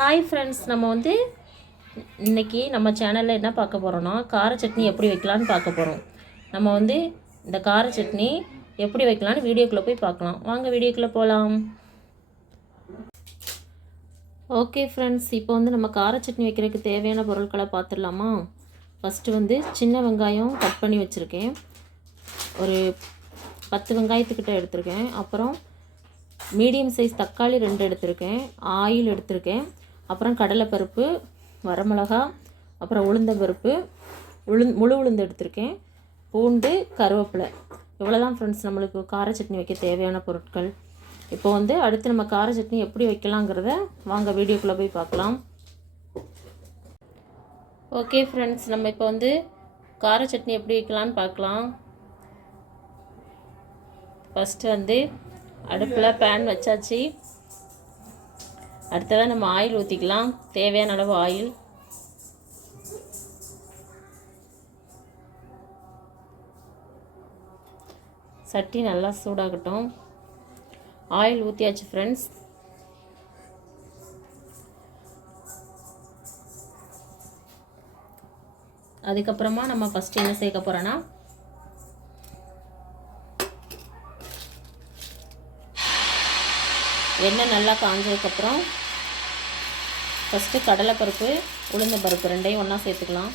Hi friends, நம்ம இன்றைக்கி நம்ம சேனலில் என்ன பார்க்க போகிறோன்னா கார சட்னி எப்படி வைக்கலான்னு பார்க்க போகிறோம். நம்ம இந்த கார சட்னி எப்படி வைக்கலான்னு வீடியோக்குள்ளே போய் பார்க்கலாம். வாங்க வீடியோக்குள்ளே போகலாம். ஓகே ஃப்ரெண்ட்ஸ், இப்போ நம்ம கார சட்னி வைக்கிறதுக்கு தேவையான பொருட்களை பார்த்துடலாமா? ஃபஸ்ட்டு சின்ன வெங்காயம் கட் பண்ணி வச்சுருக்கேன். ஒரு 10 வெங்காயத்துக்கிட்ட எடுத்திருக்கேன். அப்புறம் மீடியம் சைஸ் தக்காளி 2 எடுத்திருக்கேன். ஆயில் எடுத்திருக்கேன். அப்புறம் கடலைப்பருப்பு, வரமிளகா, அப்புறம் உளுந்தம்பருப்பு, முழு உளுந்து எடுத்திருக்கேன். பூண்டு, கருவேப்பிலை. இவ்வளோதான் ஃப்ரெண்ட்ஸ் நம்மளுக்கு கார சட்னி வைக்க தேவையான பொருட்கள். இப்போ அடுத்து நம்ம கார சட்னி எப்படி வைக்கலாங்கிறத வாங்க வீடியோக்குள்ளே போய் பார்க்கலாம். ஓகே ஃப்ரெண்ட்ஸ், நம்ம இப்போ கார சட்னி எப்படி வைக்கலான்னு பார்க்கலாம். ஃபஸ்ட்டு அடுப்பில் பேன் வச்சாச்சு. அடுத்ததாக நம்ம ஆயில் ஊற்றிக்கலாம். தேவையான அளவு ஆயில். சட்டி நல்லா சூடாகட்டும். ஆயில் ஊற்றியாச்சு ஃப்ரெண்ட்ஸ். அதுக்கப்புறமா நம்ம ஃபஸ்ட்டு என்ன சேர்க்க போகிறோன்னா எண்ணெய் நல்லா காஞ்சதுக்கப்புறம் ஃபஸ்ட்டு கடலைப்பருப்பு, உளுந்தம்பருப்பு 2ஐயும் ஒன்றா சேர்த்துக்கலாம்.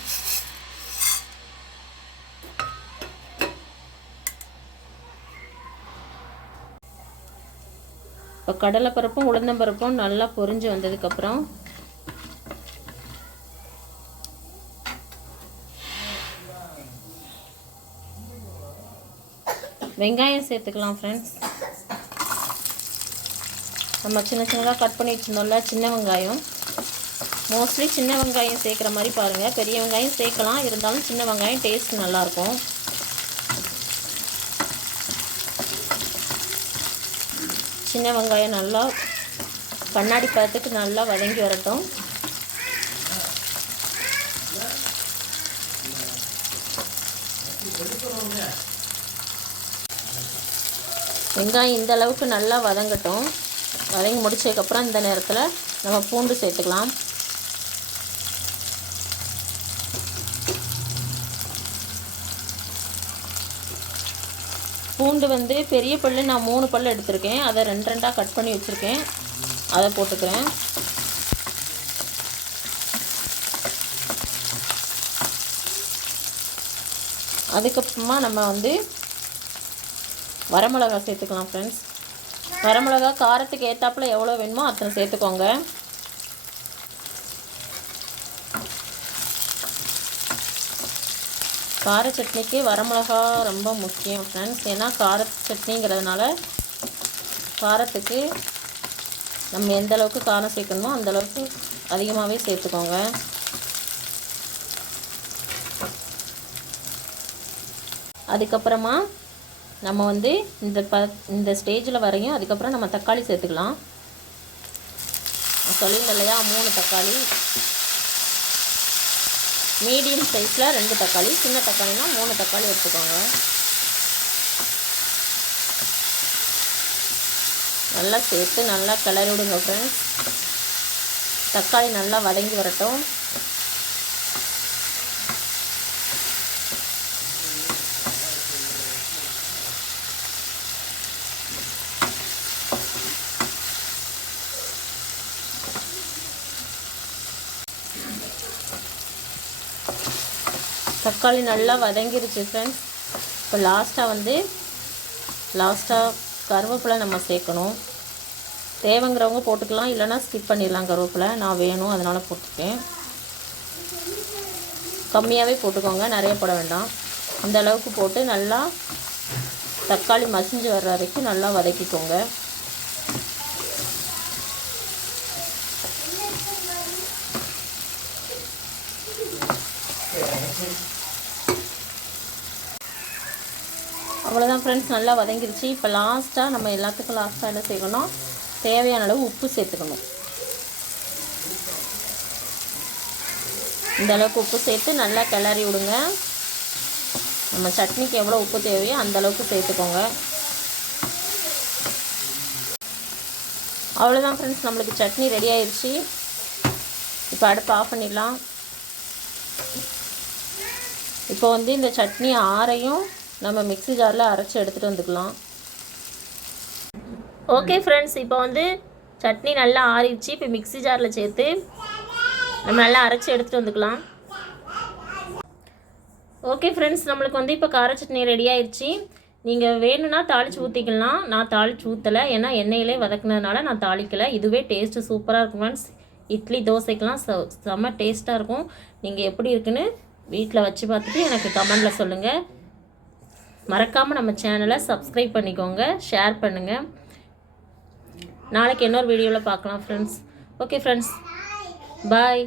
இப்போ கடலைப்பருப்பும் உளுந்தம்பருப்பும் நல்லா பொரிஞ்சு வந்ததுக்கப்புறம் வெங்காயம் சேர்த்துக்கலாம் ஃப்ரெண்ட்ஸ். நம்ம சின்ன சின்னதாக கட் பண்ணி வச்சுருந்தோம்ல சின்ன வெங்காயம், மோஸ்ட்லி சின்ன வெங்காயம் சேர்க்குற மாதிரி பாருங்கள். பெரிய வெங்காயம் சேர்க்கலாம், இருந்தாலும் சின்ன வெங்காயம் டேஸ்ட் நல்லாயிருக்கும். சின்ன வெங்காயம் நல்லா கண்ணாடி பதத்துக்கு நல்லா வதங்கி வரட்டும். வெங்காயம் இந்த அளவுக்கு நல்லா வதங்கட்டும். வதங்கி முடிச்சதுக்கப்புறம் இந்த நேரத்தில் நம்ம பூண்டு சேர்த்துக்கலாம். பூண்டு பெரிய பல்லு நான் 3 பல்லு எடுத்திருக்கேன். அதை 2 கட் பண்ணி வச்சுருக்கேன். அதை போட்டுக்கிறேன். அதுக்கப்புறமா நம்ம வரமிளகா சேர்த்துக்கலாம் ஃப்ரெண்ட்ஸ். வரமிளகா காரத்துக்கு ஏற்றாப்புல எவ்வளோ வேணுமோ அத்தனை சேர்த்துக்கோங்க. கார சட்னிக்கு வரமிளகா ரொம்ப முக்கியம் ஃப்ரெண்ட்ஸ். ஏன்னா கார சட்னிங்கிறதுனால காரத்துக்கு நம்ம எந்த அளவுக்கு காரம் சேர்க்கணுமோ அந்தளவுக்கு அதிகமாகவே சேர்த்துக்கோங்க. அதுக்கப்புறமா நம்ம இந்த ஸ்டேஜில் வரையும் அதுக்கப்புறம் நம்ம தக்காளி சேர்த்துக்கலாம். சொல்லியிருந்தேன் இல்லையா, 3 தக்காளி. மீடியம் சைஸில் 2 தக்காளி, சின்ன தக்காளினா 3 தக்காளி எடுத்துக்கோங்க. நல்லா சேர்த்து நல்லா கிளறி விடுங்க ஃப்ரெண்ட்ஸ். தக்காளி நல்லா வதங்கி வரட்டும். தக்காளி நல்லா வதங்கிருச்சு ஃப்ரெண்ட்ஸ். இப்போ லாஸ்ட்டாக கருவேப்பிலை நம்ம சேர்க்கணும். தேவைங்கிறவங்க போட்டுக்கலாம், இல்லைனா ஸ்கிப் பண்ணிடலாம். கருவேப்பிலை நான் வேணும் அதனால் போட்டுருக்கேன். கம்மியாகவே போட்டுக்கோங்க, நிறைய போட வேண்டாம். இந்த அளவுக்கு போட்டு நல்லா தக்காளி மசிஞ்சு வர்ற வரைக்கும் நல்லா வதக்கிக்கோங்க. அவ்வளோதான் ஃப்ரெண்ட்ஸ், நல்லா வதங்கிருச்சு. இப்போ நம்ம எல்லாத்துக்கும் லாஸ்ட்டாக என்ன செய்யணும், தேவையான அளவு உப்பு சேர்த்துக்கணும். இந்த அளவுக்கு உப்பு சேர்த்து நல்லா கிளறி விடுங்க. நம்ம சட்னிக்கு எவ்வளோ உப்பு தேவையோ அந்தளவுக்கு சேர்த்துக்கோங்க. அவ்வளோதான் ஃப்ரெண்ட்ஸ், நம்மளுக்கு சட்னி ரெடி ஆயிடுச்சு. இப்போ அடுப்பு ஆஃப் பண்ணிடலாம். இப்போ வந்து இந்த சட்னி ஆறையும் நம்ம மிக்ஸி ஜாரில் அரைச்சி எடுத்துகிட்டு வந்துக்கலாம். ஓகே ஃப்ரெண்ட்ஸ், இப்போ வந்து சட்னி நல்லா ஆறிடுச்சு. இப்போ மிக்ஸி ஜாரில் சேர்த்து நம்ம நல்லா அரைச்சி எடுத்துகிட்டு வந்துக்கலாம். ஓகே ஃப்ரெண்ட்ஸ், நம்மளுக்கு வந்து இப்போ கார சட்னி ரெடி ஆயிடுச்சு. நீங்கள் வேணும்னா தாளித்து ஊற்றிக்கலாம். நான் தாளித்து ஊற்றலை, ஏன்னா எண்ணெயிலே வதக்குனதுனால நான் தாளிக்கலை. இதுவே டேஸ்ட்டு சூப்பராக இருக்கும் ஃப்ரெண்ட்ஸ். இட்லி தோசைக்கெலாம் செம்ம டேஸ்ட்டாக இருக்கும். நீங்கள் எப்படி இருக்குன்னு வீட்டில் வச்சு பார்த்துட்டு எனக்கு கமெண்டில் சொல்லுங்கள். மறக்காமல் நம்ம சேனலை சப்ஸ்கிரைப் பண்ணிக்கோங்க, ஷேர் பண்ணுங்கள். நாளைக்கு இன்னொரு வீடியோவில் பார்க்கலாம் ஃப்ரெண்ட்ஸ். ஓகே ஃப்ரெண்ட்ஸ், பாய்.